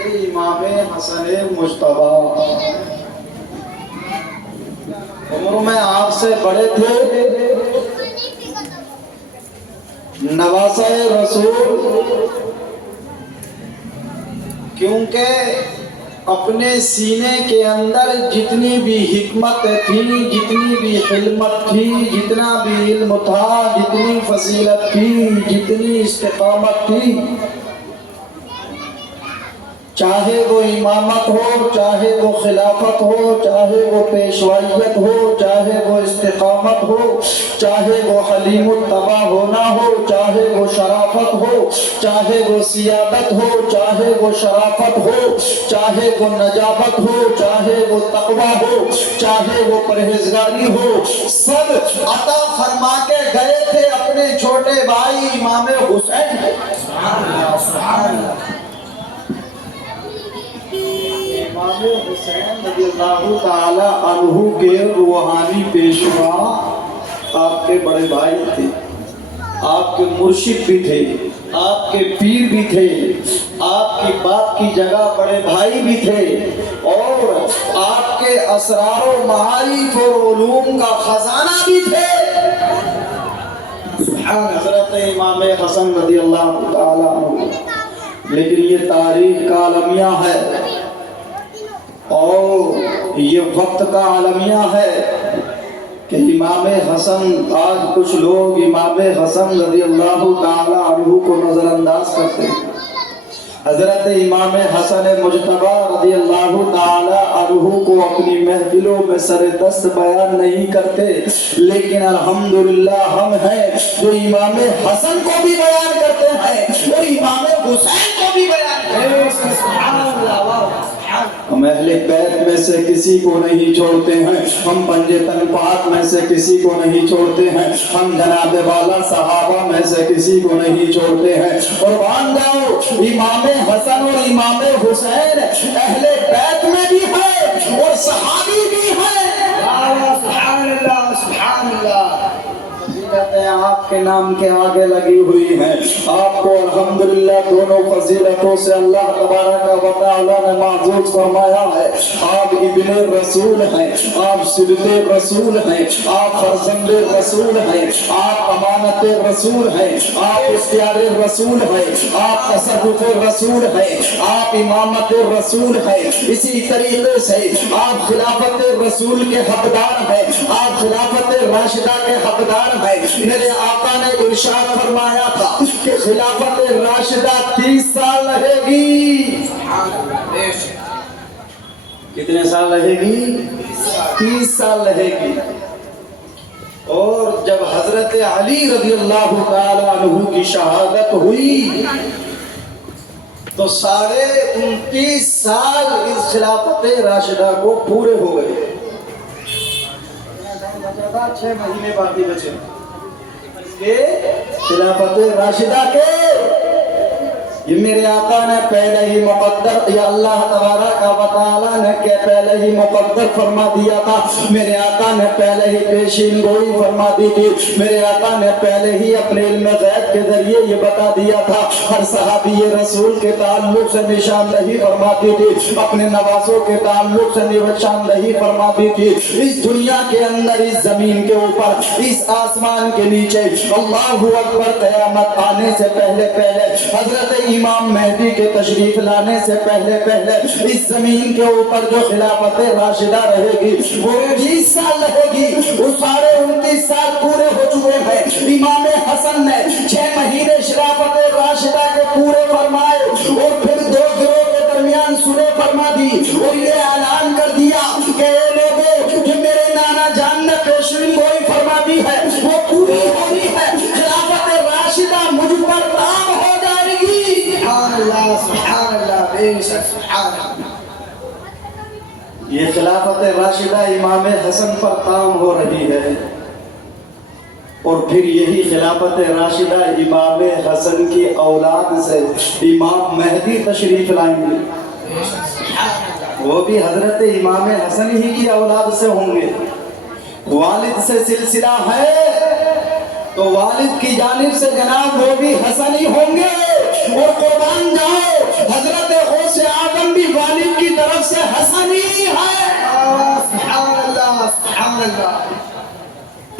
امام حسن مجتبی عمر میں آپ سے بڑے تھے، نواسہ رسول، کیونکہ اپنے سینے کے اندر جتنی بھی حکمت تھی، جتنی بھی حلمت تھی، جتنا بھی علم تھا، جتنی فضیلت تھی، جتنی استقامت تھی، چاہے وہ امامت ہو، چاہے وہ خلافت ہو، چاہے وہ پیشوائیت ہو، چاہے وہ استقامت ہو، چاہے وہ حلیم الطبع ہونا ہو، چاہے وہ شرافت ہو، چاہے وہ سیادت ہو، چاہے وہ شرافت ہو، چاہے وہ نجابت ہو، چاہے وہ تقویٰ ہو، چاہے وہ پرہیزگاری ہو، سب عطا فرما کے گئے تھے اپنے چھوٹے بھائی امام حسین۔ امام حسین رضی اللہ تعالی عنہ کے روحانی پیشوا آپ کے بڑے بھائی تھے، آپ کے مرشد بھی تھے، آپ کے پیر بھی تھے، آپ کی باپ کی جگہ بڑے بھائی بھی تھے، اور آپ کے اسرار و معارف اور علوم کا خزانہ بھی تھے۔ حضرت امام حسن رضی اللہ تعالی عنہ، لیکن یہ تاریخ کا المیہ ہے اور یہ وقت کا المیہ ہے کہ امام حسن، آج کچھ لوگ امام حسن رضی اللہ تعالی عنہ کو نظر انداز کرتے ہیں۔ حضرت امام حسن مجتبی رضی اللہ تعالی عنہ کو اپنی محفلوں میں سر دست بیان نہیں کرتے، لیکن الحمدللہ ہم ہیں جو امام حسن کو بھی بیان کرتے ہیں اور امام حسین کو بھی بیان کرتے ہیں۔ ہم اہل بیت میں سے کسی کو نہیں چھوڑتے ہیں، ہم پنجے تن پاک میں سے کسی کو نہیں چھوڑتے ہیں، ہم جناب والا صحابہ میں سے کسی کو نہیں چھوڑتے ہیں۔ قربان جاؤ، امام حسن اور امام حسین اہل بیت میں بھی ہے اور صحابی بھی ہے۔ سبحان اللہ، سبحان اللہ۔ فضیلتیں آپ کے نام کے آگے لگی ہوئی ہیں، آپ کو الحمدللہ دونوں فضیلتوں سے اللہ تبارک و تعالی نے معزز فرمایا ہے۔ آپ ابن رسول ہیں، آپ سبط رسول ہیں، آپ فرزند رسول ہیں، آپ امانت رسول ہیں، آپ اختیار رسول ہیں، آپ تصرف رسول ہیں، آپ امامت رسول ہیں۔ اسی طریقے سے آپ خلافت رسول کے حقدار ہیں، آپ خلافت راشدہ کے حقدار ہیں۔ میرے آقا نے ارشاد فرمایا تھا کہ خلافت راشدہ 30 سال رہے گی۔ کتنے سال رہے گی؟ 30 سال رہے گی۔ اور جب حضرت علی رضی اللہ تعالی عنہ کی شہادت ہوئی تو سارے 29 سال اس خلافت راشدہ کو پورے ہو گئے۔ 6 مہینے باقی بچے خلافت راشدہ کے۔ یہ میرے آقا نے پہلے ہی مقدر، یا اللہ تبارک و تعالی نے کہ پہلے ہی مقدر فرما دیا تھا، میرے آقا نے پہلے ہی پیشین گوئی فرما دی تھی، میرے آقا نے پہلے ہی اپنے علم غیب کے ذریعے یہ بتا دیا تھا، ہر صحابی رسول کے تعلق سے نشاندہی فرماتی تھی، اپنے نواسوں کے تعلق سے نشاندہی فرماتی تھی۔ اس دنیا کے اندر، اس زمین کے اوپر، اس آسمان کے نیچے، اللہ اکبر، قیامت آنے سے پہلے پہلے، حضرت امام مہدی کے تشریف لانے سے پہلے پہلے، اس زمین کے اوپر جو خلافت راشدہ رہے گی وہ 20 سال رہے گی۔ وہ سارے 29 سال پورے ہو چکے ہیں۔ امام حسن نے 6 مہینے خلافت راشدہ کے پورے فرمائے اور پھر 2 گروہ کے درمیان سلح فرما دی اور یہ اعلان کر دیا کہ اے لوگوں، جو میرے نانا جان نے پیشین گوئی فرما دی ہے وہ پوری ہو رہی ہے، خلافت راشدہ مجھ پر تام ہو جائے گی۔ سبحان اللہ، سبحان اللہ، بے شک سبحان اللہ۔ یہ خلافت راشدہ امام حسن پر تام ہو رہی ہے اور پھر یہی خلافت راشدہ امام حسن کی اولاد سے امام مہدی تشریف لائیں گے، وہ بھی حضرت امام حسن ہی کی اولاد سے ہوں گے۔ والد سے سلسلہ ہے تو والد کی جانب سے جناب وہ بھی حسن ہی ہوں گے۔ اور قربان جاؤ، حضرت غوث اعظم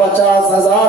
50,000